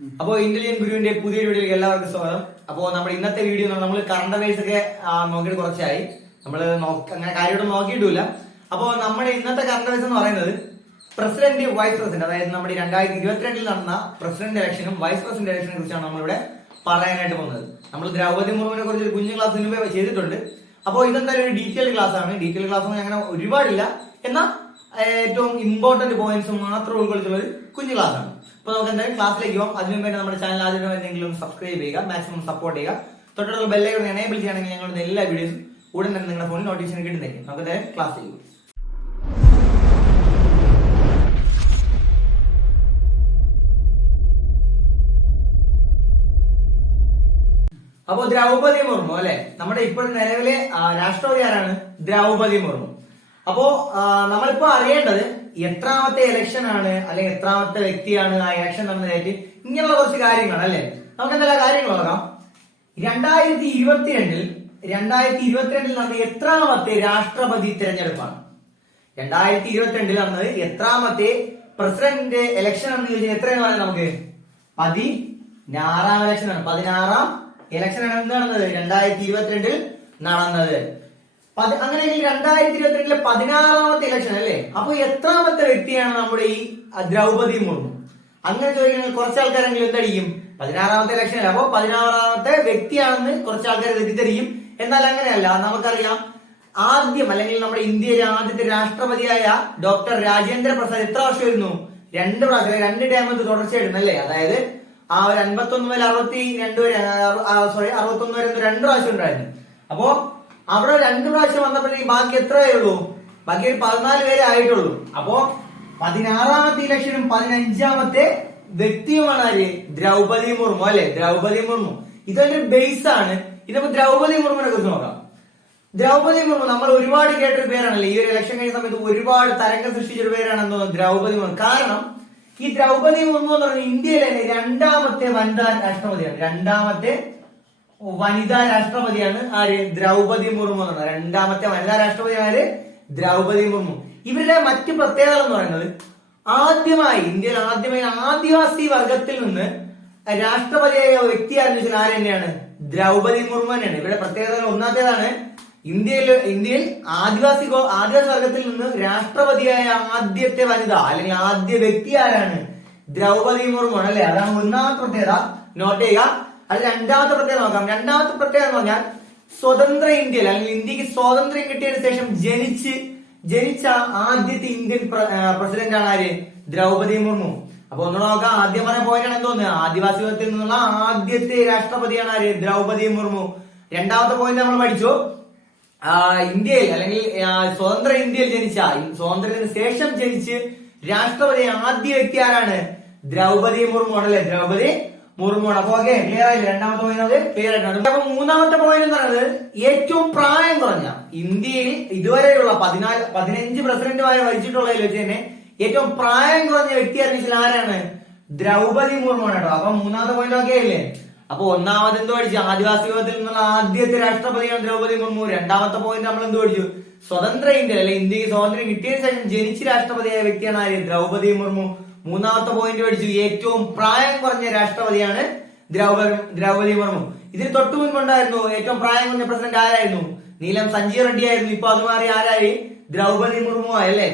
അപ്പോൾ ഇന്റലിജന്റ് ഗുരുവിന്റെ പുതിയൊരു വീഡിയോയിലേക്ക് എല്ലാവർക്കും സ്വാഗതം. അപ്പോൾ നമ്മുടെ ഇന്നത്തെ വീഡിയോ നമ്മൾ കറണ്ട് അഫയേഴ്സ് ഒക്കെ നോക്കിയിട്ട് കുറച്ചായി, നമ്മൾ അങ്ങനെ കാര്യമായിട്ട് നോക്കിയിട്ടില്ല. അപ്പോൾ നമ്മുടെ ഇന്നത്തെ കറണ്ട് അഫയേഴ്സ് എന്ന് പറയുന്നത് പ്രസിഡന്റ് വൈസ് പ്രസിഡന്റ്, അതായത് നമ്മുടെ 2022 നടന്ന പ്രസിഡന്റ് ഇലക്ഷനും വൈസ് പ്രസിഡന്റ് ഇലക്ഷനെ കുറിച്ചാണ് നമ്മളിവിടെ പറയാനായിട്ട് പോകുന്നത്. നമ്മൾ ദ്രൗപദി മുർമുവിനെ കുറിച്ച് ഒരു കുഞ്ഞു ക്ലാസ് മുമ്പേ ചെയ്തിട്ടുണ്ട്. അപ്പോൾ ഇതെന്തായാലും ഒരു ഡീറ്റെയിൽഡ് ക്ലാസ് ആണ്. ഡീറ്റെയിൽഡ് ക്ലാസ് ഒന്നും അങ്ങനെ ഒരുപാടില്ല, എന്നാൽ ഏറ്റവും ഇമ്പോർട്ടന്റ് പോയിന്റ്സ് മാത്രം ഉൾക്കൊള്ളിച്ചുള്ള ഒരു കുഞ്ഞു ക്ലാസ് ആണ്. അപ്പൊ നമുക്ക് എന്തായാലും ക്ലാസ്സിലേക്ക് പോകാം. അതിനു വേണ്ടി നമ്മുടെ ചാനൽ ആദ്യം എന്തെങ്കിലും സബ്സ്ക്രൈബ് ചെയ്യുക, മാക്സിമം സപ്പോർട്ട് ചെയ്യുക. തൊട്ടുള്ള ബെല്ലൈക്കൺ എനേബിൾ ചെയ്യുകയാണെങ്കിൽ ഞങ്ങളുടെ എല്ലാ വീഡിയോസും ഉടൻ തന്നെ നിങ്ങളുടെ ഫോണിൽ നോട്ടിഫിക്കേഷൻ കിട്ടുന്നതായിരിക്കും. നമുക്ക് എന്തായാലും ക്ലാസ്സിലേക്ക് പോകും. അപ്പോ ദ്രൗപദി മുർമു അല്ലെ, നമ്മുടെ ഇപ്പോഴും നിലവിലെ രാഷ്ട്രപതി ആരാണ്? ദ്രൗപദി മുർമു. അപ്പോ നമ്മളിപ്പോ അറിയേണ്ടത് എത്രാമത്തെ ഇലക്ഷൻ ആണ്, അല്ലെങ്കിൽ എത്രാമത്തെ വ്യക്തിയാണ് ആ ഇലക്ഷൻ നടന്നതായിട്ട്, ഇങ്ങനെയുള്ള കുറച്ച് കാര്യങ്ങളാണ് അല്ലെ. നമുക്ക് എന്തെല്ലാം കാര്യങ്ങൾ നോക്കാം. 2022 നടന്ന എത്രാമത്തെ രാഷ്ട്രപതി തിരഞ്ഞെടുപ്പാണ്? 2022 നടന്നത് എത്രാമത്തെ പ്രസിഡന്റ് ഇലക്ഷൻ ആണെന്ന് ചോദിച്ചാൽ എത്രയെന്ന് പറയാം നമുക്ക്? 16ാം ഇലക്ഷൻ ആണ്. 16ാം ഇലക്ഷൻ ആണ് എന്ത് നടന്നത്? 2022 നടന്നത്. അങ്ങനെയെങ്കിൽ 2022 16ാമത്തെ ഇലക്ഷൻ അല്ലേ? അപ്പൊ എത്രാമത്തെ വ്യക്തിയാണ് നമ്മുടെ ഈ ദ്രൗപദി മുർമു? അങ്ങനെ ചോദിക്കുന്നത് കുറച്ച് ആൾക്കാരെങ്കിലും എന്തടിക്കും? 16ാമത്തെ ഇലക്ഷൻ അല്ല, അപ്പൊ 16ാമത്തെ വ്യക്തിയാണെന്ന് കുറച്ച് ആൾക്കാർ തെറ്റിദ്ധരിക്കും. എന്നാൽ അങ്ങനെയല്ല. നമുക്കറിയാം, ആദ്യം അല്ലെങ്കിൽ നമ്മുടെ ഇന്ത്യയിലെ ആദ്യത്തെ രാഷ്ട്രപതിയായ ഡോക്ടർ രാജേന്ദ്ര പ്രസാദ് എത്ര വർഷമായിരുന്നു? 2 പ്രാവശ്യം, 2 ടൈം തുടർച്ചയായിരുന്നു അല്ലേ? അതായത് ആ ഒരു 51 മുതൽ 62 വരെ 61 വരെ 2 പ്രാവശ്യം ഉണ്ടായിരുന്നു. അപ്പോ അവിടെ 2 പ്രാവശ്യം വന്നപ്പോഴേക്കും ബാക്കി എത്രയേ ഉള്ളൂ? ബാക്കി ഒരു 14 പേരെ ആയിട്ടുള്ളൂ. അപ്പോ 16ാമത്തെ ഇലക്ഷനും 15ാമത്തെ വ്യക്തിയുമാണ് ആര്? ദ്രൗപദി മുർമു അല്ലെ? ദ്രൗപദി മുർമു ഇതൊരു ബേസ് ആണ്. ഇതിപ്പോ ദ്രൗപദി മുർമുവിനെ കുറിച്ച് നോക്കാം. ദ്രൗപദി മുർമു നമ്മൾ ഒരുപാട് കേട്ടൊരു പേരാണല്ലേ. ഈ ഒരു ഇലക്ഷൻ കഴിഞ്ഞ സമയത്ത് ഒരുപാട് തരംഗം സൃഷ്ടിച്ചൊരു പേരാണെന്ന് തോന്നുന്നു ദ്രൗപദി മുർമു. കാരണം ഈ ദ്രൗപദി മുർമു എന്ന് പറഞ്ഞാൽ ഇന്ത്യയിലെ 2ാമത്തെ വനിതാ രാഷ്ട്രപതിയാണ്. 2ാമത്തെ വനിതാ രാഷ്ട്രപതിയാണ് ആര്? ദ്രൗപദി മുർമു എന്ന് പറഞ്ഞത്. 2ാമത്തെ വനിതാ രാഷ്ട്രപതി ആര്? ദ്രൗപദി മുർമു. ഇവരുടെ മറ്റു പ്രത്യേകത എന്ന് പറയുന്നത്, ഇന്ത്യയിൽ ആദ്യമായി ആദിവാസി വർഗത്തിൽ നിന്ന് രാഷ്ട്രപതിയായ വ്യക്തി ആരെന്ന് വെച്ചാൽ ആര് തന്നെയാണ്? ദ്രൗപദി മുർമു തന്നെയാണ്. ഇവരുടെ പ്രത്യേകത ഒന്നാമത്തേതാണ്, ഇന്ത്യയിൽ ആദിവാസി വർഗത്തിൽ നിന്ന് രാഷ്ട്രപതിയായ ആദ്യത്തെ വനിത അല്ലെങ്കിൽ ആദ്യ വ്യക്തി ആരാണ്? ദ്രൗപദി മുർമു ആണ് അല്ലെ? അതാണ് ഒന്നാമത്തെ പ്രത്യേകത, നോട്ട് ചെയ്യുക. അത് 2ാമത്തെ പ്രത്യേകത നോക്കാം. 2ാമത്തെ പ്രത്യേകത എന്ന് പറഞ്ഞാൽ സ്വതന്ത്ര ഇന്ത്യയിൽ അല്ലെങ്കിൽ ഇന്ത്യക്ക് സ്വാതന്ത്ര്യം കിട്ടിയതിനു ശേഷം ജനിച്ച ആദ്യത്തെ ഇന്ത്യൻ പ്രസിഡന്റ് ആണ് ആര്? ദ്രൗപദി മുർമു. അപ്പൊ ഒന്ന് നോക്കാം. ആദ്യം പറഞ്ഞ പോയിന്റാണ് എന്തോന്ന്? ആദിവാസി വർഗത്തിൽ നിന്നുള്ള ആദ്യത്തെ രാഷ്ട്രപതിയാണ് ആര്? ദ്രൗപദി മുർമു. 2ാമത്തെ പോയിന്റ് നമ്മൾ പഠിച്ചു. ഇന്ത്യയിൽ അല്ലെങ്കിൽ സ്വതന്ത്ര ഇന്ത്യയിൽ സ്വാതന്ത്ര്യത്തിന് ശേഷം ജനിച്ച് രാഷ്ട്രപതി ആദ്യ വ്യക്തി ആരാണ്? ദ്രൗപദി മുർമു ആണല്ലേ? ദ്രൗപദി മുർമു ആണ്. അപ്പൊ ഓക്കെ, ക്ലിയർ ആയില്ലേ? 2ാമത്തെ പോയിന്റ് ക്ലിയർ ആയിട്ടുണ്ട്. അപ്പൊ 3ാമത്തെ പോയിന്റ് എന്ന് പറയുന്നത് ഏറ്റവും പ്രായം കുറഞ്ഞ, ഇന്ത്യയിൽ ഇതുവരെയുള്ള 15 പ്രസിഡന്റുമാരെ ഭരിച്ചിട്ടുള്ളതിൽ വെച്ച് തന്നെ ഏറ്റവും പ്രായം കുറഞ്ഞ വ്യക്തി ആരാണ്? ദ്രൗപദി മുർമു ആണ് കേട്ടോ. അപ്പൊ 3ാമത്തെ പോയിന്റ് ഓക്കെ ആയില്ലേ? അപ്പൊ ഒന്നാമത് എന്ത് പഠിച്ചു? ആദിവാസി വിഭാഗത്തിൽ നിന്നുള്ള ആദ്യത്തെ രാഷ്ട്രപതിയാണ് ദ്രൗപദി മുർമു. 2ാമത്തെ പോയിന്റ് നമ്മൾ എന്ത് പഠിച്ചു? സ്വതന്ത്ര ഇന്ത്യ അല്ലെങ്കിൽ ഇന്ത്യക്ക് സ്വാതന്ത്ര്യം കിട്ടിയതിനു ശേഷം ജനിച്ച് രാഷ്ട്രപതിയായ വ്യക്തിയാണ് ആര്? ദ്രൗപദി മുർമു. 3ാമത്തെ പോയിന്റ് പഠിച്ചു, ഏറ്റവും പ്രായം കുറഞ്ഞ രാഷ്ട്രപതിയാണ് ദ്രൗപദി മുർമു. ഇതിന് തൊട്ടു മുൻപുണ്ടായിരുന്നു ഏറ്റവും പ്രായം കുറഞ്ഞ പ്രസിഡന്റ് ആരായിരുന്നു? നീലം സഞ്ജീവ് റെഡ്ഡി ആയിരുന്നു. ഇപ്പൊ അത് മാറി ആരായി? ദ്രൗപദി മുർമു ആയല്ലേ?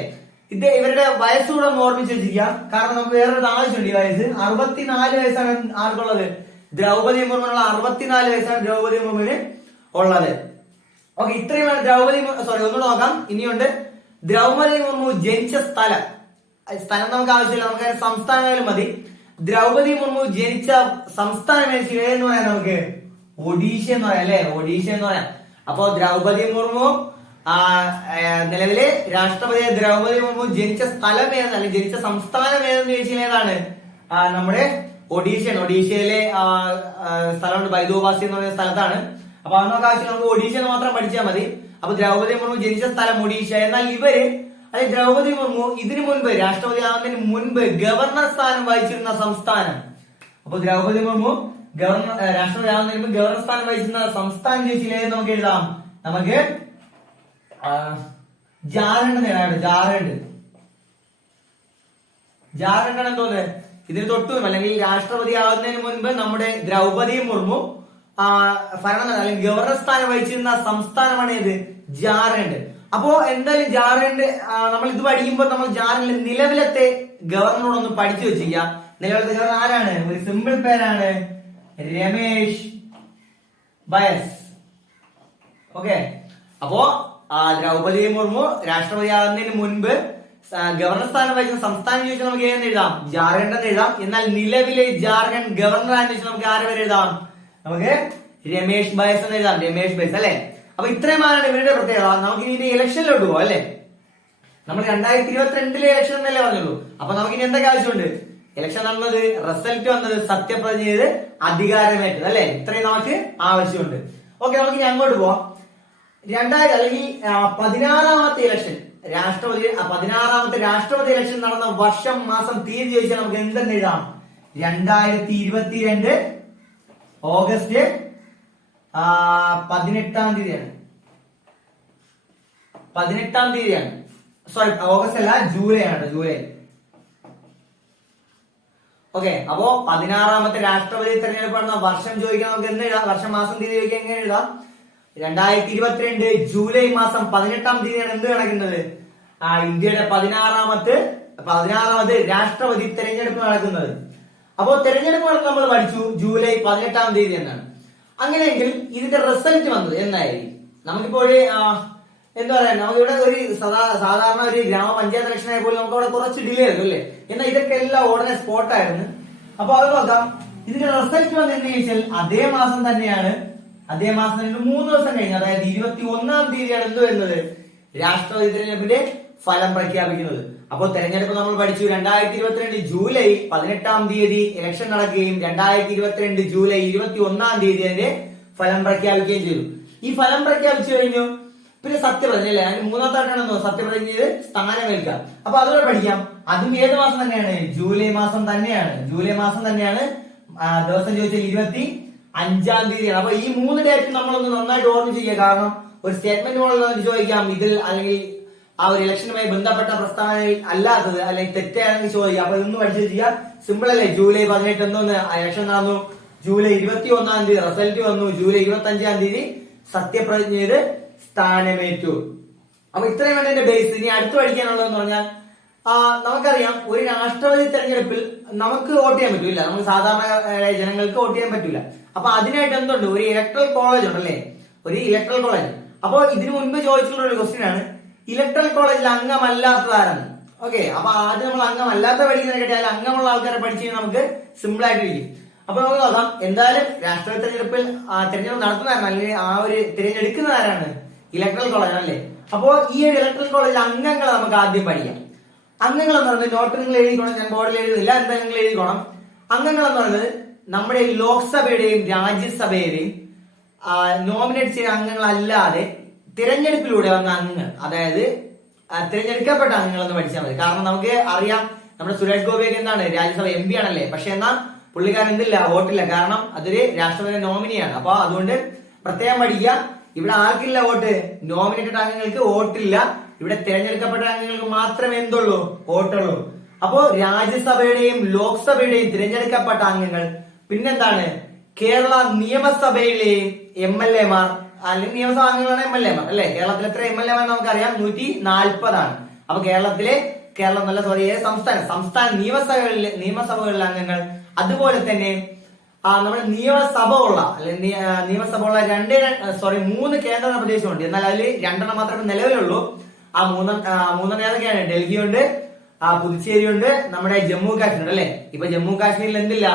ഇവരുടെ വയസ്സുകൂടെ ഒന്ന് ഓർമ്മിച്ച് വെച്ചിരിക്കുക. കാരണം നമുക്ക് വേറൊരു ആവശ്യമുണ്ട്. ഈ വയസ്സ് 64 വയസ്സാണ് ആർക്കുള്ളത്? ദ്രൗപദി മുർമുനുള്ള 64 വയസ്സാണ് ദ്രൗപദി മുർമുവിന് ഉള്ളത്. ഓക്കെ, ഇത്രയുമാണ് ഒന്നുകൂടെ നോക്കാം. ഇനിയുണ്ട് ദ്രൗപദി മുർമു ജനിച്ച സ്ഥലം നമുക്ക് ആവശ്യമില്ല, നമുക്ക് സംസ്ഥാനമായാലും മതി. ദ്രൗപദി മുർമു ജനിച്ച സംസ്ഥാനം എന്ന് പറയാം നമുക്ക്? ഒഡീഷ എന്ന് പറയാം അല്ലെ? ഒഡീഷ എന്ന് പറയാം. അപ്പോ ദ്രൗപദി മുർമു നിലവിലെ രാഷ്ട്രപതി ദ്രൗപദി മുർമു ജനിച്ച സ്ഥലം ഏതെന്ന് അല്ലെങ്കിൽ ജനിച്ച സംസ്ഥാനം ഏതെന്ന് ചോദിച്ചാൽ ഏതാണ്? നമ്മുടെ ഒഡീഷയാണ്. ഒഡീഷയിലെ സ്ഥലമുണ്ട്, ബൈദോവാസി എന്ന് പറയുന്ന സ്ഥലത്താണ്. അപ്പൊ അതൊക്കെ ആവശ്യം നമുക്ക് ഒഡീഷ എന്ന് മാത്രം പഠിച്ചാൽ മതി. അപ്പൊ ദ്രൗപദി മുർമു ജനിച്ച സ്ഥലം ഒഡീഷ. എന്നാൽ ദ്രൗപദി മുർമു ഇതിനു മുൻപ്, രാഷ്ട്രപതി ആവുന്നതിന് മുൻപ് ഗവർണർ സ്ഥാനം വഹിച്ചിരുന്ന സംസ്ഥാനം. അപ്പൊ ദ്രൗപദി മുർമു രാഷ്ട്രപതി ആവുന്നതിന് മുൻപ് ഗവർണർ സ്ഥാനം വഹിച്ചിരുന്ന സംസ്ഥാനം ചോദിച്ചില്ലേ? നമുക്ക് എഴുതാം. നമുക്ക് ജാർഖണ്ഡ് നേടാണ്. ജാർഖണ്ഡ് ആണ് എന്തോന്ന്? ഇതിന് തൊട്ടും അല്ലെങ്കിൽ രാഷ്ട്രപതി ആവുന്നതിന് മുൻപ് നമ്മുടെ ദ്രൗപദി മുർമു ഭരണം അല്ലെങ്കിൽ ഗവർണർ സ്ഥാനം വഹിച്ചിരുന്ന സംസ്ഥാനമാണ് ഏത്? ജാർഖണ്ഡ്. അപ്പോ എന്തായാലും ജാർഖണ്ഡ് നമ്മൾ ഇത് പഠിക്കുമ്പോൾ നമ്മൾ ജാർഖണ്ഡിലെ നിലവിലത്തെ ഗവർണറോടൊന്ന് പഠിച്ചു വെച്ചിരിക്കുക. നിലവിലത്തെ ഗവർണർ ആരാണ്? ഒരു സിമ്പിൾ പേരാണ് രമേശ് ബയസ്. ഓക്കെ, അപ്പോ ദ്രൗപദി മുർമു രാഷ്ട്രപതി ആകുന്നതിന് മുൻപ് ഗവർണർ സ്ഥാനം വഹിക്കുന്ന സംസ്ഥാനം ചോദിച്ചാൽ നമുക്ക് ഏതെന്ന് എഴുതാം? ജാർഖണ്ഡ് എന്ന് എഴുതാം. എന്നാൽ നിലവിലെ ജാർഖണ്ഡ് ഗവർണർ ആണെന്ന് വെച്ചാൽ നമുക്ക് ആരെ പേര് എഴുതാം? നമുക്ക് രമേശ് ബയസ് എന്ന് എഴുതാം. രമേശ് ബയസ് അല്ലെ. അപ്പൊ ഇത്രയുമാണ് ഇവരുടെ പ്രത്യേകത. നമുക്ക് ഇനി ഇലക്ഷനിലോട്ട് പോവാം അല്ലെ. നമ്മൾ 2022 ഇലക്ഷൻ എന്നല്ലേ പറഞ്ഞുള്ളൂ. അപ്പൊ നമുക്ക് ഇനി എന്തൊക്കെ ആവശ്യമുണ്ട്? ഇലക്ഷൻ നടന്നത്, റിസൾട്ട് വന്നത്, സത്യപ്രതിജ്ഞ ചെയ്ത് അധികാരമേറ്റത് അല്ലെ. ഇത്രയും നമുക്ക് ആവശ്യമുണ്ട്. ഓക്കെ, നമുക്ക് ഇനി അങ്ങോട്ട് പോവാം. 16ാമത്തെ ഇലക്ഷൻ രാഷ്ട്രപതി 16ാമത്തെ രാഷ്ട്രപതി ഇലക്ഷൻ നടന്ന വർഷം മാസം തീയതി ചോദിച്ചാൽ നമുക്ക് എന്തെന്ന് എഴുതാം? 2022 ഓഗസ്റ്റ് 18ാം തീയതിയാണ്. 18ാം തീയതിയാണ്. സോറി, ഓഗസ്റ്റ് അല്ല, ജൂലൈ ആണ്. ജൂലൈ. ഓക്കെ, അപ്പോ 16ാമത്തെ രാഷ്ട്രപതി തെരഞ്ഞെടുപ്പ് നടന്ന വർഷം ചോദിക്കാൻ നമുക്ക് എന്ത് എഴുതാം? വർഷം മാസം തീയതി ചോദിക്കാൻ എങ്ങനെ എഴുതാം? 2022 ജൂലൈ മാസം 18ാം തീയതിയാണ് എന്ത് നടക്കുന്നത്? ഇന്ത്യയുടെ 16ാമത് രാഷ്ട്രപതി തെരഞ്ഞെടുപ്പ് നടക്കുന്നത്. അപ്പോ തെരഞ്ഞെടുപ്പ് നമ്മൾ പഠിച്ചു ജൂലൈ 18ാം തീയതി എന്നാണ്. അങ്ങനെയെങ്കിൽ ഇതിന്റെ റിസൾട്ട് വന്നത് എന്നായിരിക്കും? നമുക്കിപ്പോൾ എന്താ പറയാ, നമുക്കിവിടെ ഒരു സാധാരണ ഒരു ഗ്രാമപഞ്ചായത്ത് ഇലക്ഷൻ ആയപ്പോൾ നമുക്ക് അവിടെ കുറച്ച് ഡിലേ ആയിരുന്നു അല്ലേ. എന്നാൽ ഇതൊക്കെ എല്ലാം ഉടനെ സ്പോട്ടായിരുന്നു. അപ്പൊ അത് നോക്കാം. ഇതിന്റെ റിസൾട്ട് വന്നതെന്ന് ചോദിച്ചാൽ അതേ മാസം തന്നെയാണ്. അതേ മാസം തന്നെ 3 ദിവസം കഴിഞ്ഞ്, അതായത് 21ാം തീയതിയാണ് എന്ത് വരുന്നത്? രാഷ്ട്രപതി തെരഞ്ഞെടുപ്പിന്റെ ഫലം പ്രഖ്യാപിക്കുന്നത്. അപ്പോൾ തെരഞ്ഞെടുപ്പ് നമ്മൾ പഠിച്ചു 2022 ജൂലൈ 18ാം തീയതി ഇലക്ഷൻ നടക്കുകയും 2022 ജൂലൈ 21ാം തീയതി അതിന്റെ ഫലം പ്രഖ്യാപിക്കുകയും ചെയ്തു. ഈ ഫലം പ്രഖ്യാപിച്ചു കഴിഞ്ഞു. പിന്നെ സത്യപ്രതിജ്ഞ അല്ലെ, അതിന് 3ാമത്തായിട്ടാണെന്നോ സത്യപ്രതിജ്ഞ ചെയ്ത് സ്ഥാനമേൽക്കാം. അപ്പൊ അതോടെ പഠിക്കാം. അതും ഏത് മാസം തന്നെയാണ്? ജൂലൈ മാസം തന്നെയാണ്. ജൂലൈ മാസം തന്നെയാണ്. ദിവസം ചോദിച്ചാൽ 25ാം തീയതിയാണ്. അപ്പൊ ഈ 3 ഡേറ്റ് നമ്മളൊന്ന് നന്നായിട്ട് ഓർമ്മിച്ച് ചെയ്യുക. കാരണം ഒരു സ്റ്റേറ്റ്മെന്റ് പോലെ ചോദിക്കാം ഇതിൽ, അല്ലെങ്കിൽ ആ ഒരു ഇലക്ഷനുമായി ബന്ധപ്പെട്ട പ്രസ്താവനയിൽ അല്ലാത്തത് അല്ലെങ്കിൽ തെറ്റാണെങ്കിൽ ചോദിക്കാം. അപ്പൊ ഇതൊന്ന് പഠിച്ചു ചെയ്യാം. സിമ്പിൾ അല്ലേ. ജൂലൈ 18 എന്തോന്ന് ഇലക്ഷൻ നടന്നു, ജൂലൈ 21ാം തീയതി റിസൾട്ട് വന്നു, ജൂലൈ 25ാം തീയതി സത്യപ്രതിജ്ഞ ചെയ്ത് സ്ഥാനമേറ്റു. അപ്പൊ ഇത്രയും വേണ്ട എന്റെ ബേസ്. ഇനി അടുത്ത് പഠിക്കാനുള്ളതെന്ന് പറഞ്ഞാൽ നമുക്കറിയാം ഒരു രാഷ്ട്രപതി തെരഞ്ഞെടുപ്പിൽ നമുക്ക് വോട്ട് ചെയ്യാൻ പറ്റൂല. നമുക്ക് സാധാരണ ജനങ്ങൾക്ക് വോട്ട് ചെയ്യാൻ പറ്റൂല. അപ്പൊ അതിനായിട്ട് എന്തുണ്ട്? ഒരു ഇലക്ട്രൽ കോളേജ് ഉണ്ടല്ലേ, ഒരു ഇലക്ട്രൽ കോളേജ്. അപ്പൊ ഇതിനു മുൻപ് ചോദിച്ചിട്ടുള്ള ഒരു ക്വസ്റ്റ്യൻ ആണ്, ഇലക്ട്രൽ കോളേജിൽ അംഗമല്ലാത്തതാരെന്ന്. ഓക്കെ, അപ്പൊ ആദ്യം നമ്മൾ അംഗമല്ലാത്ത പഠിക്കുന്നതിനെ കിട്ടിയാൽ അംഗമുള്ള ആൾക്കാരെ പഠിച്ചു കഴിഞ്ഞാൽ നമുക്ക് സിമ്പിൾ ആയിട്ടിരിക്കും. അപ്പൊ നമുക്ക് നോക്കാം. എന്തായാലും രാഷ്ട്രപതി തെരഞ്ഞെടുപ്പിൽ തെരഞ്ഞെടുപ്പ് നടത്തുന്നതാണ്, അല്ലെങ്കിൽ ആ ഒരു തിരഞ്ഞെടുക്കുന്ന ആരാണ്? ഇലക്ട്രൽ കോളേജ് അല്ലേ. അപ്പോ ഈ ഒരു ഇലക്ട്രൽ കോളേജിലെ അംഗങ്ങളെ നമുക്ക് ആദ്യം പഠിക്കാം. അംഗങ്ങൾ എന്ന് പറയുന്നത് നോട്ട് നിങ്ങൾ എഴുതിക്കോണം, ഞാൻ ബോർഡിൽ എഴുതുന്നില്ല, എന്തായാലും നിങ്ങൾ എഴുതിക്കോണം. അംഗങ്ങൾ എന്ന് പറയുന്നത് നമ്മുടെ ലോക്സഭയുടെയും രാജ്യസഭയുടെയും നോമിനേറ്റ് ചെയ്ത അംഗങ്ങളല്ലാതെ തിരഞ്ഞെടുപ്പിലൂടെ വന്ന അംഗങ്ങൾ, അതായത് തിരഞ്ഞെടുക്കപ്പെട്ട അംഗങ്ങൾ എന്ന് പഠിച്ചാൽ മതി. കാരണം നമുക്ക് അറിയാം നമ്മുടെ സുരേഷ് ഗോപിയൊക്കെ എന്താണ് രാജ്യസഭ MP ആണല്ലേ. പക്ഷെ എന്നാൽ പുള്ളിക്കാരൻ എന്തില്ല, വോട്ടില്ല. കാരണം അതൊരു രാഷ്ട്രപതി നോമിനിയാണ്. അപ്പൊ അതുകൊണ്ട് പ്രത്യേകം പഠിക്കുക. ഇവിടെ ആർക്കില്ല വോട്ട്? നോമിനേറ്റഡ് അംഗങ്ങൾക്ക് വോട്ടില്ല. ഇവിടെ തിരഞ്ഞെടുക്കപ്പെട്ട അംഗങ്ങൾക്ക് മാത്രമേ എന്തുള്ളൂ? വോട്ടുള്ളൂ. അപ്പോ രാജ്യസഭയുടെയും ലോക്സഭയുടെയും തിരഞ്ഞെടുക്കപ്പെട്ട അംഗങ്ങൾ, പിന്നെന്താണ് കേരള നിയമസഭയിലെയും MLA മാർ, അല്ലെങ്കിൽ നിയമസഭാ അംഗങ്ങളാണ് MLA മാർ അല്ലെ. കേരളത്തിൽ എത്ര MLA മാർ നമുക്കറിയാം? 140 ആണ്. അപ്പൊ കേരളം നല്ല സംസ്ഥാന നിയമസഭകളിലെ അംഗങ്ങൾ, അതുപോലെ തന്നെ നമ്മുടെ നിയമസഭ ഉള്ള 3 കേന്ദ്ര പ്രദേശമുണ്ട്. എന്നാൽ അതിൽ 2 മാത്രമേ നിലവിലുള്ളൂ. ആ 3 ഏതൊക്കെയാണ്? ഡൽഹിയുണ്ട്, പുതുച്ചേരിയുണ്ട്, നമ്മുടെ ജമ്മു കാശ്മീർ അല്ലെ. ഇപ്പൊ ജമ്മു കാശ്മീരിൽ എന്തില്ല?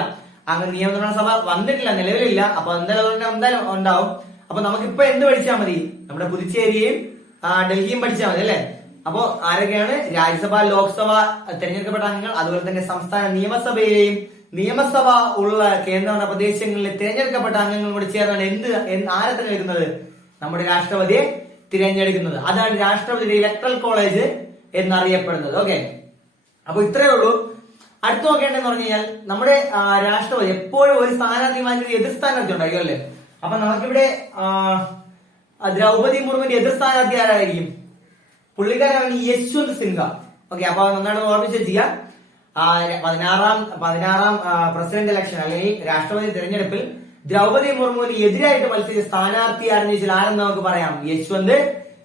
അങ്ങ് നിയമനിർമ്മാണ സഭ വന്നിട്ടില്ല, നിലവിലില്ല. അപ്പൊ എന്തായാലും ഉണ്ടാവും. അപ്പൊ നമുക്കിപ്പൊ എന്ത് പഠിച്ചാൽ മതി? നമ്മുടെ പുതുച്ചേരിയും ഡൽഹിയും പഠിച്ചാൽ മതി അല്ലെ. അപ്പോ ആരൊക്കെയാണ്? രാജ്യസഭ, ലോക്സഭ തിരഞ്ഞെടുക്കപ്പെട്ട അംഗങ്ങൾ, അതുപോലെ തന്നെ സംസ്ഥാന നിയമസഭയിലെയും നിയമസഭ ഉള്ള കേന്ദ്ര പ്രദേശങ്ങളിലെ തിരഞ്ഞെടുക്കപ്പെട്ട അംഗങ്ങളും കൂടി ചേർന്നാണ് ആരെ തിരഞ്ഞെടുക്കുന്നത്? നമ്മുടെ രാഷ്ട്രപതിയെ തിരഞ്ഞെടുക്കുന്നത്. അതാണ് രാഷ്ട്രപതിയുടെ ഇലക്ട്രൽ കോളേജ് എന്നറിയപ്പെടുന്നത്. ഓക്കെ, അപ്പൊ ഇത്രയേ ഉള്ളൂ. അടുത്ത് നോക്കേണ്ടതെന്ന് പറഞ്ഞു കഴിഞ്ഞാൽ നമ്മുടെ രാഷ്ട്രപതി എപ്പോഴും ഒരു സ്ഥാനാർത്ഥി എതിർ സ്ഥാനാർത്ഥി ഉണ്ടായിരിക്കും അല്ലെ. അപ്പൊ നമുക്കിവിടെ ദ്രൗപദി മുർമുവിന്റെ എതിർ സ്ഥാനാർത്ഥി ആരായിരിക്കും? പുള്ളിക്കാരാണ് യശ്വന്ത് സിൻഹ. ഓക്കെ, അപ്പൊ നന്നായിട്ട് ഓർമ്മിച്ച് ചെയ്യാം. പതിനാറാം പ്രസിഡന്റ് ഇലക്ഷൻ അല്ലെങ്കിൽ രാഷ്ട്രപതി തെരഞ്ഞെടുപ്പിൽ ദ്രൗപദി മുർമുവിന് എതിരായിട്ട് മത്സരിച്ച സ്ഥാനാർത്ഥി ആരെന്ന് ചോദിച്ചാൽ ആരെന്ന് നമുക്ക് പറയാം? യശ്വന്ത്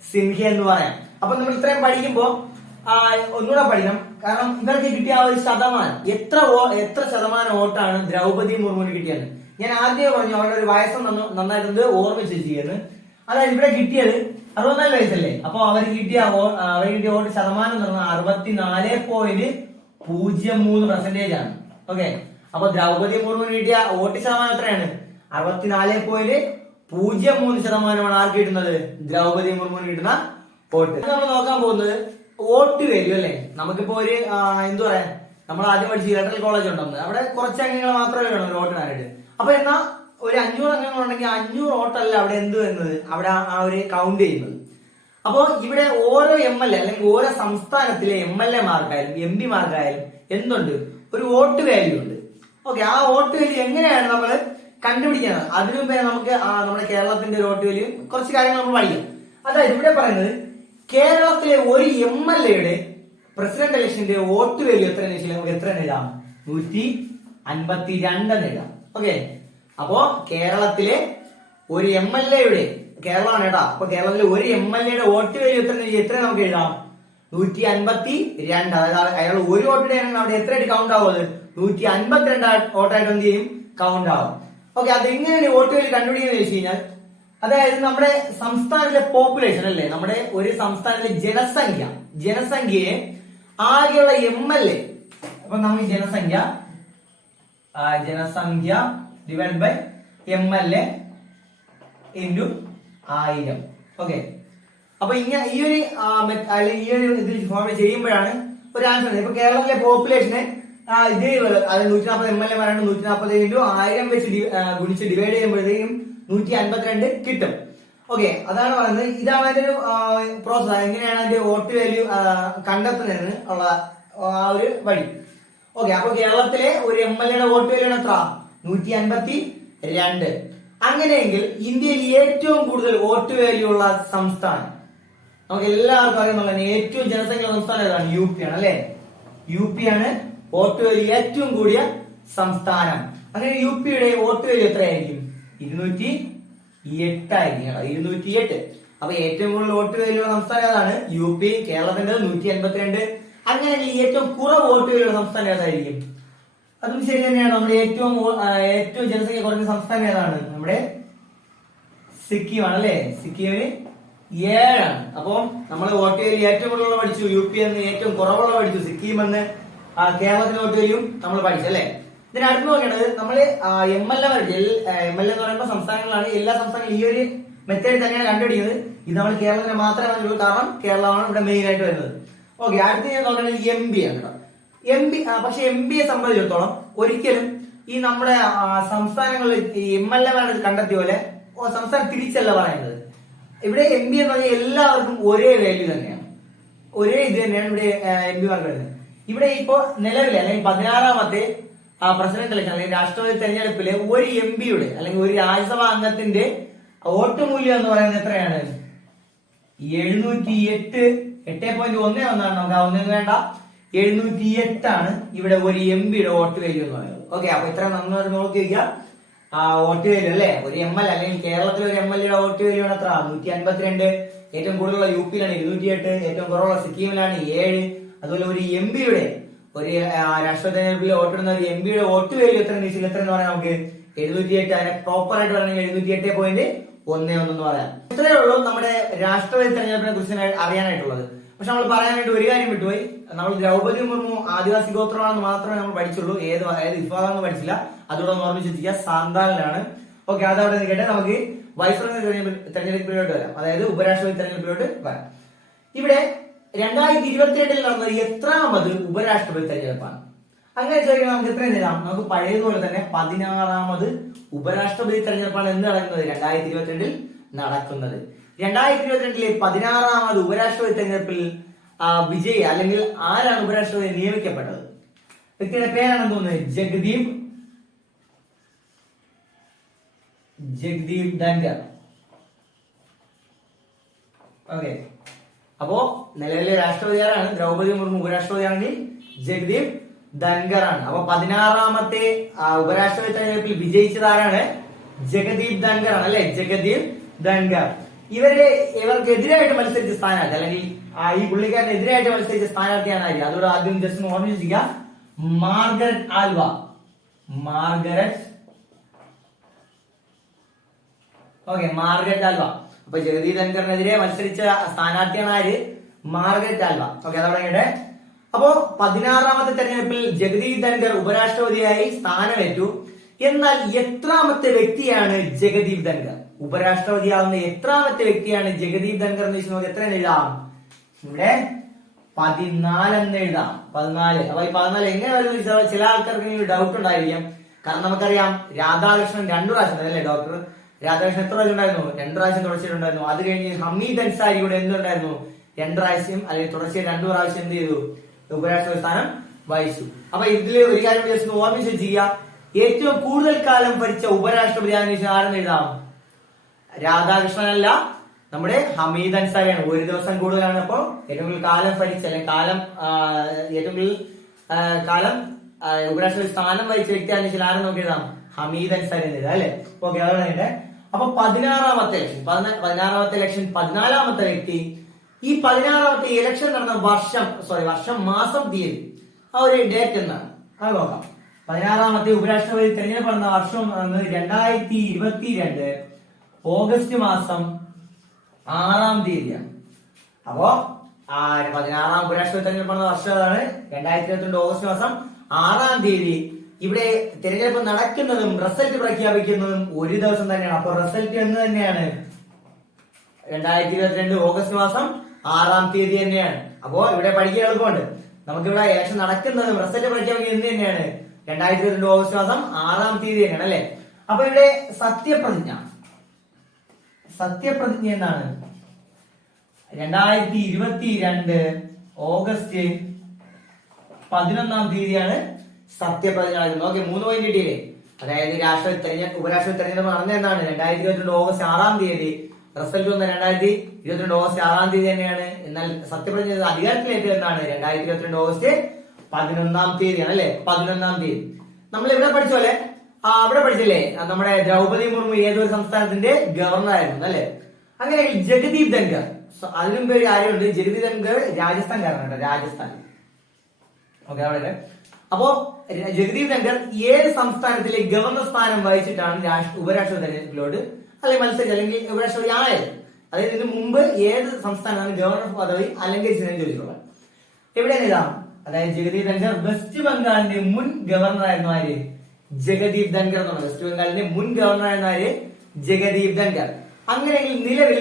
സിൻഹ എന്ന് പറയാം. അപ്പൊ നമ്മൾ ഇത്രയും പഠിക്കുമ്പോ ഒന്നുകൂടെ പഠിക്കണം. കാരണം ഇവർക്ക് കിട്ടിയ ആ ഒരു ശതമാനം, എത്ര ശതമാനം വോട്ടാണ് ദ്രൗപദി മുർമുവിന് കിട്ടിയത്? ഞാൻ ആദ്യമേ പറഞ്ഞു അവരുടെ ഒരു വയസ്സ് നന്നായിട്ടുണ്ട് ഓർമ്മിച്ച് വെച്ചിരിക്കുന്നത്. അതായത് ഇവിടെ കിട്ടിയത് 64 വയസ്സല്ലേ. അപ്പൊ അവർക്ക് കിട്ടിയ വോട്ട് ശതമാനം എന്ന് പറഞ്ഞാൽ 64.03% ആണ്. ഓക്കെ, അപ്പൊ ദ്രൗപദി മുർമുവിന് കിട്ടിയ വോട്ട് ശതമാനം എത്രയാണ്? 64.03% ആർക്ക് കിട്ടുന്നത്? ദ്രൗപദി മുർമുവിന് കിട്ടുന്ന വോട്ട്. നമ്മൾ നോക്കാൻ പോകുന്നത് വോട്ട് വാല്യൂ അല്ലെ. നമുക്കിപ്പോ ഒരു എന്തു പറയാ, നമ്മൾ ആദ്യം പഠിച്ച ഇലക്ട്രൽ കോളേജ് ഉണ്ടെന്ന്, അവിടെ കുറച്ച് അംഗങ്ങൾ മാത്രമേ വേണം ഒരു വോട്ടിനായിട്ട്. അപ്പൊ എന്നാ ഒരു 500 അംഗങ്ങൾ ഉണ്ടെങ്കിൽ 500 വോട്ടല്ല അവിടെ എന്ത് വരുന്നത്, അവിടെ ആ ഒരു കൗണ്ട് ചെയ്യുന്നത്. അപ്പോ ഇവിടെ ഓരോ MLA അല്ലെങ്കിൽ ഓരോ സംസ്ഥാനത്തിലെ MLA മാർക്കായാലും MP മാർക്കായാലും എന്തുണ്ട്, ഒരു വോട്ട് വാല്യൂ ഉണ്ട്. ഓക്കെ, ആ വോട്ട് വാല്യൂ എങ്ങനെയാണ് നമ്മൾ കണ്ടുപിടിക്കുന്നത്? അതിനു മുമ്പേ നമുക്ക് നമ്മുടെ കേരളത്തിന്റെ ഒരു വോട്ട് വാല്യൂ കുറച്ച് കാര്യങ്ങൾ നമ്മൾ പഠിക്കാം. അതായത് ഇവിടെ പറയുന്നത് കേരളത്തിലെ ഒരു MLA പ്രസിഡന്റ് ഇലക്ഷന്റെ വോട്ട് വാല്യൂ എത്രയെന്ന് വെച്ചാൽ നമുക്ക് എത്ര എഴുതാം? 152 എന്ന് എഴുതാം. ഓക്കെ, അപ്പോ കേരളത്തിലെ ഒരു MLA കേരളമാണ് കേട്ടോ. അപ്പൊ കേരളത്തിലെ ഒരു MLA വോട്ട് വാല്യൂ എത്ര നമുക്ക് എഴുതാം? 152. അതായത് അയാൾ ഒരു വോട്ട് ആണെങ്കിൽ അവിടെ എത്രയായിട്ട് കൗണ്ട് ആവും? അത് 152 വോട്ടായിട്ട് എന്ത് ചെയ്യും? കൗണ്ട് ആവും. ഓക്കെ, അതെങ്ങനെയാണ് വോട്ട് വാല്യൂ കണ്ടുപിടിക്കുന്നത് വെച്ച് കഴിഞ്ഞാൽ, അതായത് നമ്മുടെ സംസ്ഥാനത്തിലെ പോപ്പുലേഷൻ അല്ലേ, നമ്മുടെ ഒരു സംസ്ഥാനത്തിലെ ജനസംഖ്യയെ ആകെയുള്ള MLA, അപ്പൊ നമുക്ക് ജനസംഖ്യ divide by MLA into 1000. Okay, അപ്പൊ ഇങ്ങനെ ഈ ഒരു ഇത് ഫോം ചെയ്യുമ്പോഴാണ് ഒരു ആൻസർ. ഇപ്പൊ കേരളത്തിലെ പോപ്പുലേഷനെ ഇത് 140 MLA മാരാണ്. 140 ഇൻറ്റു 1000 വെച്ച് ഗുണിച്ച് ഡിവൈഡ് ചെയ്യുമ്പോഴത്തേക്കും 152 കിട്ടും. ഓക്കെ, അതാണ് പറയുന്നത്. ഇതാണ് അതിന്റെ ഒരു പ്രോസസ്. എങ്ങനെയാണ് അതിന്റെ വോട്ട് വാല്യൂ കണ്ടെത്തുന്നതെന്ന് ഉള്ള ആ ഒരു വഴി. ഓക്കെ, അപ്പൊ കേരളത്തിലെ ഒരു MLA വോട്ട് വാല്യൂ എത്ര? 152. അങ്ങനെയെങ്കിൽ ഇന്ത്യയിൽ ഏറ്റവും കൂടുതൽ വോട്ട് വാല്യൂ ഉള്ള സംസ്ഥാനം നമുക്ക് എല്ലാവർക്കും അറിയുന്നുള്ള ഏറ്റവും ജനസംഖ്യ സംസ്ഥാനം ഏതാണ്? UP ആണ് അല്ലെ. UP ആണ് വോട്ട് വാല്യൂ ഏറ്റവും കൂടിയ സംസ്ഥാനം. അങ്ങനെ UPയുടെ വോട്ട് വാല്യൂ എത്രയായിരിക്കും? 208 ആയിരിക്കും. 208. അപ്പൊ ഏറ്റവും കൂടുതൽ വോട്ട് വാല്യൂ ഉള്ള സംസ്ഥാനം ഏതാണ്? UP. കേരളത്തിന്റെ 152. അങ്ങനെയെങ്കിൽ ഏറ്റവും കുറവ് വോട്ട് വാല്യൂ ഉള്ള സംസ്ഥാനം ഏതായിരിക്കും? അതും ശരി തന്നെയാണ്. നമ്മുടെ ഏറ്റവും ജനസംഖ്യ കുറഞ്ഞ സംസ്ഥാനം ഏതാണ്? നമ്മുടെ സിക്കിം ആണ് അല്ലെ. സിക്കിമിന് 7 ആണ്. അപ്പൊ നമ്മൾ വോട്ട് വാല്യൂ ഏറ്റവും കൂടുതലുള്ള പഠിച്ചു UP എന്ന്, ഏറ്റവും കുറവുള്ള പഠിച്ചു സിക്കിം എന്ന്. കേരളത്തിലെ വോട്ട് വാല്യൂ നമ്മൾ പഠിച്ചു അല്ലെ. ഇതിനടുത്ത് നോക്കേണ്ടത് നമ്മള് MLA എന്ന് പറയുമ്പോൾ സംസ്ഥാനങ്ങളാണ്. എല്ലാ സംസ്ഥാനങ്ങളും ഈ ഒരു മെത്തേഡ് തന്നെയാണ് കണ്ടുപിടിക്കുന്നത്. ഇത് നമ്മൾ കേരളത്തിന് മാത്രമേ പറഞ്ഞുള്ളൂ, കാരണം കേരളമാണ് ഇവിടെ മെയിൻ ആയിട്ട് വരുന്നത്. ഓക്കെ, അടുത്ത് ഞാൻ നോക്കേണ്ടത് MP ആണ് കേട്ടോ. പക്ഷെ MPയെ സംബന്ധിച്ചിടത്തോളം ഒരിക്കലും ഈ നമ്മുടെ സംസ്ഥാനങ്ങളിൽ ഈ MLA കണ്ടെത്തിയ പോലെ സംസ്ഥാനം തിരിച്ചല്ല പറയുന്നത്. ഇവിടെ MP എന്ന് പറഞ്ഞാൽ എല്ലാവർക്കും ഒരേ വാല്യൂ തന്നെയാണ്, ഒരേ ഇത് തന്നെയാണ് ഇവിടെ MP മാർക്ക് വരുന്നത്. ഇവിടെ ഇപ്പോ നിലവിലെ അല്ലെങ്കിൽ 16ാമത്തെ പ്രസിഡന്റ് ഇലക്ഷൻ അല്ലെങ്കിൽ രാഷ്ട്രപതി തെരഞ്ഞെടുപ്പിലെ ഒരു MPയുടെ അല്ലെങ്കിൽ ഒരു രാജ്യസഭാ അംഗത്തിന്റെ വോട്ട് മൂല്യം എന്ന് പറയുന്നത് എത്രയാണ്? 708.1 നമുക്ക് ഒന്നും വേണ്ട, 708 ആണ് ഇവിടെ ഒരു MPയുടെ വോട്ട് വാല്യൂ എന്ന് പറയുന്നത്. ഓക്കെ, അപ്പൊ ഇത്ര നന്നായിട്ട് നോക്കി വയ്ക്കുക വോട്ട് വാല്യൂ അല്ലെ. ഒരു MLA അല്ലെങ്കിൽ കേരളത്തിലെ ഒരു MLAയുടെ വോട്ട് വാല്യൂ ആണ് എത്ര? 152. ഏറ്റവും കൂടുതലുള്ള UPയിലാണ് 208. ഏറ്റവും കുറവുള്ള സിക്കിമിലാണ് 7. അതുപോലെ ഒരു MPയുടെ ഒരു രാഷ്ട്രീയ തെരഞ്ഞെടുപ്പിൽ വോട്ടിടുന്ന ഒരു MPയുടെ വോട്ട് വാല്യൂ എത്ര എന്ന് പറയാം നമുക്ക്? 708. അതിനെ പ്രോപ്പർ ആയിട്ട് പറയണമെങ്കിൽ 708.11 എന്ന് പറയാം. ഇത്രയേ ഉള്ളൂ നമ്മുടെ രാഷ്ട്രപതി തെരഞ്ഞെടുപ്പിനെ കുറിച്ച് അറിയാനായിട്ടുള്ളത്. പക്ഷെ നമ്മൾ പറയാനായിട്ട് ഒരു കാര്യം വിട്ടുപോയി. നമ്മൾ ദ്രൗപദി മുർമു ആദിവാസി ഗോത്രമാണെന്ന് മാത്രമേ നമ്മൾ പഠിച്ചുള്ളൂ, ഏത് വിഭാഗം പഠിച്ചില്ല. അതുകൂടെ ഓർമ്മിച്ചിരിക്കുക, സാന്താളിലാണ്. ഓക്കെ, അതവിടെ നിൽക്കട്ടെ. നമുക്ക് വൈസ് പ്രസിഡന്റ് തെരഞ്ഞെടുപ്പിലോട്ട് വരാം, അതായത് ഉപരാഷ്ട്രപതി തെരഞ്ഞെടുപ്പിലോട്ട് വരാം. ഇവിടെ 2022 നടന്ന എത്രാമത് ഉപരാഷ്ട്രപതി തെരഞ്ഞെടുപ്പാണ്? അങ്ങനെ ചോദിക്കണം നമുക്ക് എത്രയും തരാം? നമുക്ക് പഴയതുപോലെ തന്നെ 16ാമത് ഉപരാഷ്ട്രപതി തെരഞ്ഞെടുപ്പാണ് എന്ന് നടക്കുന്നത് 2022 നടക്കുന്നത്. 2022 16ാമത് ഉപരാഷ്ട്രപതി തെരഞ്ഞെടുപ്പിൽ വിജയി അല്ലെങ്കിൽ ആരാണ് ഉപരാഷ്ട്രപതി നിയമിക്കപ്പെട്ടത്? വ്യക്തിയുടെ പേരാണെന്ന് തോന്നുന്നത് ജഗ്ദീപ് ധൻഖർ. ഓക്കെ, അപ്പോ നിലവിലെ രാഷ്ട്രപതി ആരാണ്? ദ്രൗപദി മുർമു ഉപരാഷ്ട്രപതിയാണെങ്കിൽ ജഗ്ദീപ് ധൻഖർ ആണ്. അപ്പൊ 16ാമത്തെ ഉപരാഷ്ട്രപതി തെരഞ്ഞെടുപ്പിൽ വിജയിച്ചത് ആരാണ്? ജഗദീപ് ധൻഖർ ആണ് അല്ലെ, ജഗദീപ് ധൻഖർ. ഇവർക്കെതിരായിട്ട് മത്സരിച്ച സ്ഥാനാർത്ഥി അല്ലെങ്കിൽ ഈ പുള്ളിക്കാരനെതിരായിട്ട് മത്സരിച്ച സ്ഥാനാർത്ഥിയാണ് ആര്? അതോടെ ആദ്യം ജസ്റ്റ് ഓർമ്മിച്ചിരിക്കുക, മാർഗരറ്റ് ആൽവ. മാർഗരറ്റ് ആൽവ. അപ്പൊ ജഗദീപ് ധൻഖറിനെതിരെ മത്സരിച്ച സ്ഥാനാർത്ഥിയാണ് ആര്? Margaret Alva. ഓക്കെ, അതവിടെ. അപ്പോ 16ാമത്തെ തെരഞ്ഞെടുപ്പിൽ ജഗദീപ് ധൻഖർ ഉപരാഷ്ട്രപതിയായി സ്ഥാനമേറ്റു. എന്നാൽ എത്രാമത്തെ വ്യക്തിയാണ് ജഗദീപ് ധൻഖർ? ഉപരാഷ്ട്രപതിയാവുന്ന എത്രാമത്തെ വ്യക്തിയാണ് ജഗദീപ് ധൻഖർ എന്ന് വെച്ച് നമുക്ക് എത്ര എഴുതാം? ഇവിടെ 14 എന്ന് എഴുതാം. 14. അപ്പൊ ഈ 14 എങ്ങനെ വരുന്ന ചില ആൾക്കാർക്ക് ഡൗട്ട് ഉണ്ടായിരിക്കാം. കാരണം നമുക്കറിയാം രാധാകൃഷ്ണൻ 2 പ്രാവശ്യം അല്ലെ, ഡോക്ടർ രാധാകൃഷ്ണൻ എത്ര പ്രാവശ്യം ഉണ്ടായിരുന്നു? 2 പ്രാവശ്യം തുടർച്ചയായിട്ടുണ്ടായിരുന്നു. അത് കഴിഞ്ഞ് ഹമീദ് അൻസാരി കൂടെ എന്തുണ്ടായിരുന്നു? 2 പ്രാവശ്യം അല്ലെങ്കിൽ തുടർച്ചയായി 2 പ്രാവശ്യം എന്ത് ചെയ്തു? ഉപരാഷ്ട്രപതി സ്ഥാനം വഹിച്ചു. അപ്പൊ ഇതില് ഒരു കാര്യം ജസ്റ്റ് ഓർമ്മിച്ച് ചെയ്യുക, ഏറ്റവും കൂടുതൽ കാലം ഭരിച്ച ഉപരാഷ്ട്രപതി ആരെന്ന് എഴുതാം? രാധാകൃഷ്ണനല്ല, നമ്മുടെ ഹമീദ് അൻസാരിയാണ്. 1 ദിവസം കൂടുതലാണ്. അപ്പോൾ ഏറ്റവും കൂടുതൽ കാലം ഭരിച്ച അല്ലെങ്കിൽ ഏറ്റവും കൂടുതൽ കാലം ഉപരാഷ്ട്രപതി സ്ഥാനം വഹിച്ച വ്യക്തി ആണെന്ന് ആരും നോക്കി എഴുതാം? ഹമീദ് അൻസാരി എന്ന് എഴുതാം അല്ലെ. ഓക്കെ, അതാണ് അതിന്റെ. അപ്പൊ 16ാമത്തെ ഇലക്ഷൻ 14ാമത്തെ വ്യക്തി. ഈ 16ാമത്തെ ഇലക്ഷൻ നടന്ന വർഷം മാസം തീയതി ആ ഒരു ഡേറ്റ് എന്നാണ് അത് നോക്കാം. 16ാമത്തെ ഉപരാഷ്ട്രപതി തെരഞ്ഞെടുപ്പ് നടന്ന വർഷം 2022 ഓഗസ്റ്റ് മാസം 6-ാം തീയതിയാണ്. അപ്പോ 16ാം ഉപരാഷ്ട്രപതി തെരഞ്ഞെടുപ്പ് നടന്ന വർഷം അതാണ് 2022 ഓഗസ്റ്റ് മാസം 6-ാം തീയതി. ഇവിടെ തിരഞ്ഞെടുപ്പ് നടക്കുന്നതും റിസൾട്ട് പ്രഖ്യാപിക്കുന്നതും ഒരു ദിവസം തന്നെയാണ്. അപ്പൊ റിസൾട്ട് എന്ന് തന്നെയാണ് 2022 ഓഗസ്റ്റ് മാസം 6-ാം തീയതി തന്നെയാണ്. അപ്പോ ഇവിടെ പഠിക്കാൻ എളുപ്പമുണ്ട്. നമുക്കിവിടെ ഇലക്ഷൻ നടക്കുന്നതും റിസൾട്ട് പ്രഖ്യാപിക്കുന്നത് എന്ത് തന്നെയാണ്? 2022 ഓഗസ്റ്റ് മാസം 6-ാം തീയതി തന്നെയാണ് അല്ലെ. അപ്പൊ ഇവിടെ സത്യപ്രതിജ്ഞ എന്നാണ് 2022 ഓഗസ്റ്റ് 11-ാം തീയതിയാണ് സത്യപ്രതിജ്ഞ നടക്കുന്നത്. ഓക്കെ, 3 പോയിന്റ് കിട്ടിയില്ലേ? അതായത് ഉപരാഷ്ട്രപതി തെരഞ്ഞെടുപ്പ് നടന്നതെന്നാണ് 2022 ഓഗസ്റ്റ് 6-ാം തീയതി. റിസൾട്ട് വന്ന 2022 ഓഗസ്റ്റ് 6-ാം തീയതി തന്നെയാണ്. എന്നാൽ സത്യപ്രതിജ്ഞ അധികാരത്തിലേറ്റത് എന്നാണ് 2022 ഓഗസ്റ്റ് 11-ാം തീയതിയാണ് അല്ലെ. 11-ാം തീയതി നമ്മൾ ഇവിടെ പഠിച്ച പോലെ അവിടെ പഠിച്ചില്ലേ, നമ്മുടെ ദ്രൗപദി മുർമു ഏതൊരു സംസ്ഥാനത്തിന്റെ ഗവർണർ ആയിരുന്നു അല്ലെ. അങ്ങനെ ജഗദീപ് ധൻഖർ, അതിനും പേര് ആരുണ്ട്? ജഗദീപ് ധൻഖർ രാജസ്ഥാൻകാരനാണ്, രാജസ്ഥാൻ. ഓക്കെ, അവിടെ. അപ്പോ ജഗദീപ് ധൻഖർ ഏത് സംസ്ഥാനത്തിലെ ഗവർണർ സ്ഥാനം വഹിച്ചിട്ടാണ് ഉപരാഷ്ട്രപതി തെരഞ്ഞെടുപ്പിലോട്ട് അല്ലെങ്കിൽ മത്സരിച്ച് അല്ലെങ്കിൽ ഉപരാഷ്ട്രപതി ആയത്? അതായത് ഇതിന് മുമ്പ് ഏത് സംസ്ഥാനമാണ് ഗവർണർ പദവി അലങ്കരിച്ചതെന്ന് ചോദിച്ചുള്ളത്. എവിടെയാണ് ഇതാം? അതായത് ജഗദീപ് ധൻഖർ വെസ്റ്റ് ബംഗാളിന്റെ മുൻ ഗവർണർ ആയിരുന്നു ആര്? ജഗദീപ് ധൻഖർ എന്നാണ്. വെസ്റ്റ് ബംഗാളിന്റെ മുൻ ഗവർണർ ആയിരുന്നു ആര്? ജഗദീപ് ധൻഖർ. അങ്ങനെയെങ്കിൽ നിലവിൽ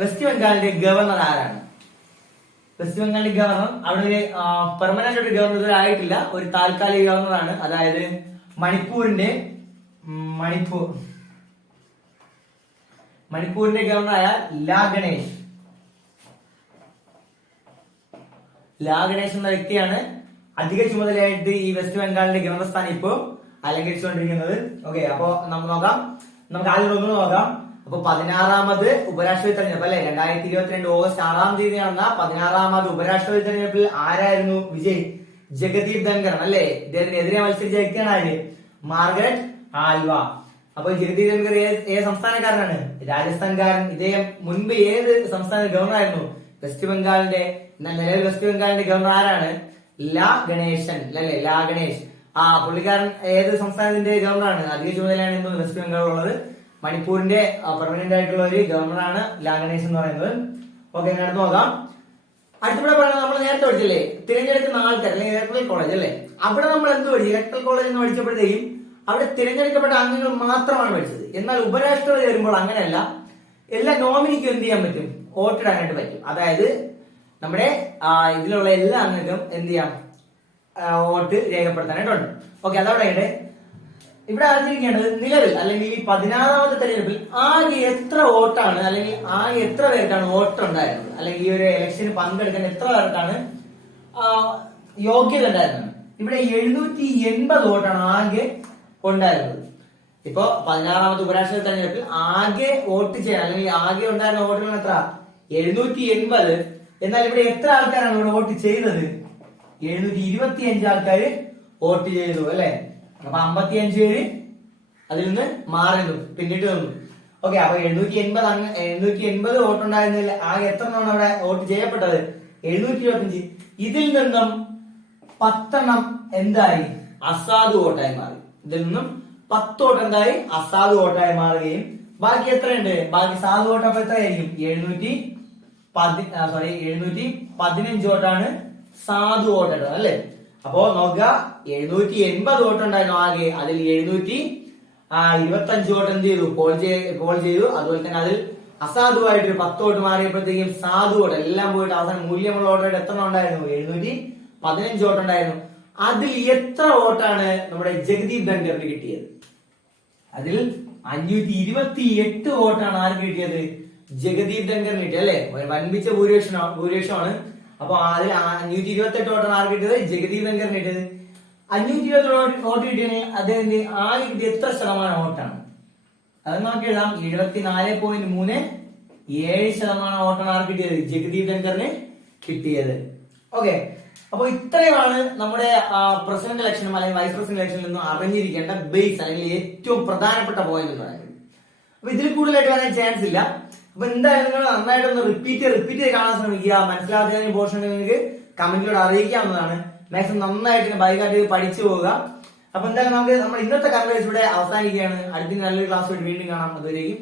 വെസ്റ്റ് ബംഗാളിന്റെ ഗവർണർ ആരാണ്? വെസ്റ്റ് ബംഗാളിന്റെ ഗവർണർ അവിടെ ഒരു പെർമനന്റ് ഒരു ഗവർണർ ഇതുവരെ ആയിട്ടില്ല, ഒരു താൽക്കാലിക ഗവർണറാണ്. അതായത് മണിപ്പൂരിന്റെ ഗവർണറായ ലാ ഗണേഷ് എന്ന വ്യക്തിയാണ് അധിക ചുമതലയായിട്ട് ഈ വെസ്റ്റ് ബംഗാളിന്റെ ഗവർണർ സ്ഥാനം ഇപ്പോ അലങ്കരിച്ചുകൊണ്ടിരിക്കുന്നത്. ഓക്കെ, അപ്പോ നമുക്ക് ആദ്യം ഒന്ന് നോക്കാം. അപ്പൊ 16ാമത് ഉപരാഷ്ട്രപതി തെരഞ്ഞെടുപ്പ് അല്ലെ, 2022 ഓഗസ്റ്റ് 6-ാം തീയതി നടന്ന 16ാമത് ഉപരാഷ്ട്രപതി തെരഞ്ഞെടുപ്പിൽ ആരായിരുന്നു വിജയ്? ജഗദീപ് ധൻഖർ അല്ലെ. ഇദ്ദേഹത്തിനെതിരെ മത്സരിച്ച വ്യക്തിയാണ് ആര്? മാർഗരറ്റ് ആൽവ. അപ്പൊ ജഗദീപ് ധൻഖർ ഏത് സംസ്ഥാനക്കാരനാണ്? രാജസ്ഥാൻകാരൻ. ഇദ്ദേഹം മുൻപ് ഏത് സംസ്ഥാന ഗവർണർ ആയിരുന്നു? വെസ്റ്റ് ബംഗാളിന്റെ. എന്നാൽ നിലവിൽ വെസ്റ്റ് ബംഗാളിന്റെ ഗവർണർ ആരാണ്? ലാ ഗണേഷ്. പുള്ളിക്കാരൻ ഏത് സംസ്ഥാനത്തിന്റെ ഗവർണറാണ്? അധിക ചുമതലയാണ് ഇന്ന് വെസ്റ്റ് ബംഗാൾ ഉള്ളത്. മണിപ്പൂരിന്റെ പെർമനന്റ് ആയിട്ടുള്ള ഒരു ഗവർണറാണ് ലാ ഗണേഷ് എന്ന് പറയുന്നത്. ഓക്കെ, അടുത്ത് നോക്കാം. അടുത്തിവിടെ പറയുന്നത് നമ്മൾ നേരത്തെ പഠിച്ചില്ലേ, തിരഞ്ഞെടുക്കുന്ന ആൾക്കാർ അല്ലെങ്കിൽ ഇലക്ട്രൽ കോളേജ് അല്ലെ. അവിടെ നമ്മൾ എന്ത് പഠിച്ചു? ഇലക്ട്രൽ കോളേജ് എന്ന് പഠിച്ചപ്പോഴത്തേക്കും അവിടെ തിരഞ്ഞെടുക്കപ്പെട്ട അംഗങ്ങൾ മാത്രമാണ് പഠിച്ചത്. എന്നാൽ ഉപരാഷ്ട്രപതി വരുമ്പോൾ അങ്ങനെയല്ല, എല്ലാ നോമിനിക്കും എന്ത് ചെയ്യാൻ പറ്റും? വോട്ടിടാനായിട്ട് പറ്റും. അതായത് നമ്മുടെ ഇതിലുള്ള എല്ലാ അംഗങ്ങൾക്കും എന്ത് ചെയ്യാം? വോട്ട് രേഖപ്പെടുത്താനായിട്ടുണ്ട്. ഓക്കെ, അതവിടെ ഇവിടെ അറിഞ്ഞിരിക്കേണ്ടത് നിലവിൽ അല്ലെങ്കിൽ ഈ 16ാമത്തെ തെരഞ്ഞെടുപ്പിൽ ആകെ എത്ര വോട്ടാണ് അല്ലെങ്കിൽ ആകെ എത്ര പേർക്കാണ് വോട്ട് ഉണ്ടായിരുന്നത്, അല്ലെങ്കിൽ ഈ ഒരു ഇലക്ഷന് പങ്കെടുക്കാൻ എത്ര പേർക്കാണ് യോഗ്യത ഉണ്ടായിരുന്നത്? ഇവിടെ 780 വോട്ടാണ് ആകെ ഉണ്ടായിരുന്നത്. ഇപ്പൊ 16ാമത്തെ ഉപരാഷ്ട്രപതി തെരഞ്ഞെടുപ്പിൽ ആകെ വോട്ട് ചെയ്യാൻ അല്ലെങ്കിൽ ആകെ ഉണ്ടായിരുന്ന വോട്ടുകൾ എത്ര? 780. എന്നാൽ ഇവിടെ എത്ര ആൾക്കാരാണ് ഇവിടെ വോട്ട് ചെയ്തത്? 725 ആൾക്കാർ വോട്ട് ചെയ്തു അല്ലെ. അപ്പൊ 55 പേര് അതിൽ നിന്ന് മാറി നിന്നു, പിന്നിട്ട് നിന്നു. ഓക്കെ, അപ്പൊ 780 വോട്ടുണ്ടായിരുന്നില്ല. ആകെ എത്ര എണ്ണമാണ് അവിടെ വോട്ട് ചെയ്യപ്പെട്ടത്? 725. ഇതിൽ നിന്നും 10 എണ്ണം എന്തായി? അസാധു വോട്ടായി മാറി. ഇതിൽ നിന്നും 10 വോട്ട് എന്തായി? അസാധു വോട്ടായി മാറുകയും ബാക്കി എത്രയുണ്ട്? ബാക്കി സാധു വോട്ട് അപ്പൊ എത്രയായിരിക്കും? 715 വോട്ടാണ് സാധു വോട്ട് അല്ലെ. അപ്പോ നോക്കുക, 780 വോട്ട് ഉണ്ടായിരുന്നു ആകെ. അതിൽ 725 വോട്ട് എന്ത് ചെയ്തു? പോൾ ചെയ്തു. അതുപോലെ തന്നെ അതിൽ അസാധുവായിട്ട് 10 വോട്ട് മാറിയപ്പോഴത്തേക്കും സാധു വോട്ട് എല്ലാം പോയിട്ട് അവസാനം മൂല്യമുള്ള വോട്ടായിട്ട് എത്ര ഉണ്ടായിരുന്നു? 715 വോട്ട് ഉണ്ടായിരുന്നു. അതിൽ എത്ര വോട്ടാണ് നമ്മുടെ ജഗദീപ് ധൻഖറിന് കിട്ടിയത്? അതിൽ 528 വോട്ടാണ് ആർക്ക് കിട്ടിയത്? ജഗദീപ് ധൻഖറിന് കിട്ടിയത് അല്ലെ. വൻപിച്ച ഭൂരിപക്ഷമാണ്. അപ്പൊ അതിൽ 528 വോട്ടാണ് ആർക്ക് കിട്ടിയത്? ജഗദീപ് ധൻഖറിന് കിട്ടിയത്. 528 വോട്ട് കിട്ടിയെങ്കിൽ അദ്ദേഹത്തിന് ആകെ കിട്ടിയ എത്ര ശതമാനം വോട്ടാണ്? അത് നമുക്ക് എഴുതാം. 74.37% വോട്ടാണ് ആർക്ക് കിട്ടിയത്? ജഗദീപ് ധൻഖറിന് കിട്ടിയത്. ഓക്കെ, അപ്പൊ ഇത്രയുമാണ് നമ്മുടെ പ്രസിഡന്റ് ഇലക്ഷനും അല്ലെങ്കിൽ വൈസ് പ്രസിഡന്റ് ഇലക്ഷനിൽ നിന്നും അറിഞ്ഞിരിക്കേണ്ട ബേസ് അല്ലെങ്കിൽ ഏറ്റവും പ്രധാനപ്പെട്ട പോയിന്റ് എന്ന് പറയുന്നത്. അപ്പൊ ഇതിൽ കൂടുതലായിട്ട് വരാൻ ചാൻസ് ഇല്ല. അപ്പൊ എന്തായാലും നിങ്ങൾ നന്നായിട്ടൊന്ന് റിപ്പീറ്റ് ചെയ്ത് കാണാൻ ശ്രമിക്കുക. മനസ്സിലാകാത്ത പോർഷൻ നിങ്ങൾക്ക് കമന്റിലൂടെ അറിയിക്കാവുന്നതാണ്. മാക്സിമം നന്നായിട്ട് ബൈക്കാട്ട് ചെയ്ത് പഠിച്ചു പോവുക. അപ്പൊ എന്തായാലും നമുക്ക് നമ്മുടെ ഇന്നത്തെ കൺവേഴ്സ് ഇവിടെ അവസാനിക്കുകയാണ്. അടുത്ത നല്ലൊരു ക്ലാസ് വീണ്ടും കാണാം. അതുവരേക്കും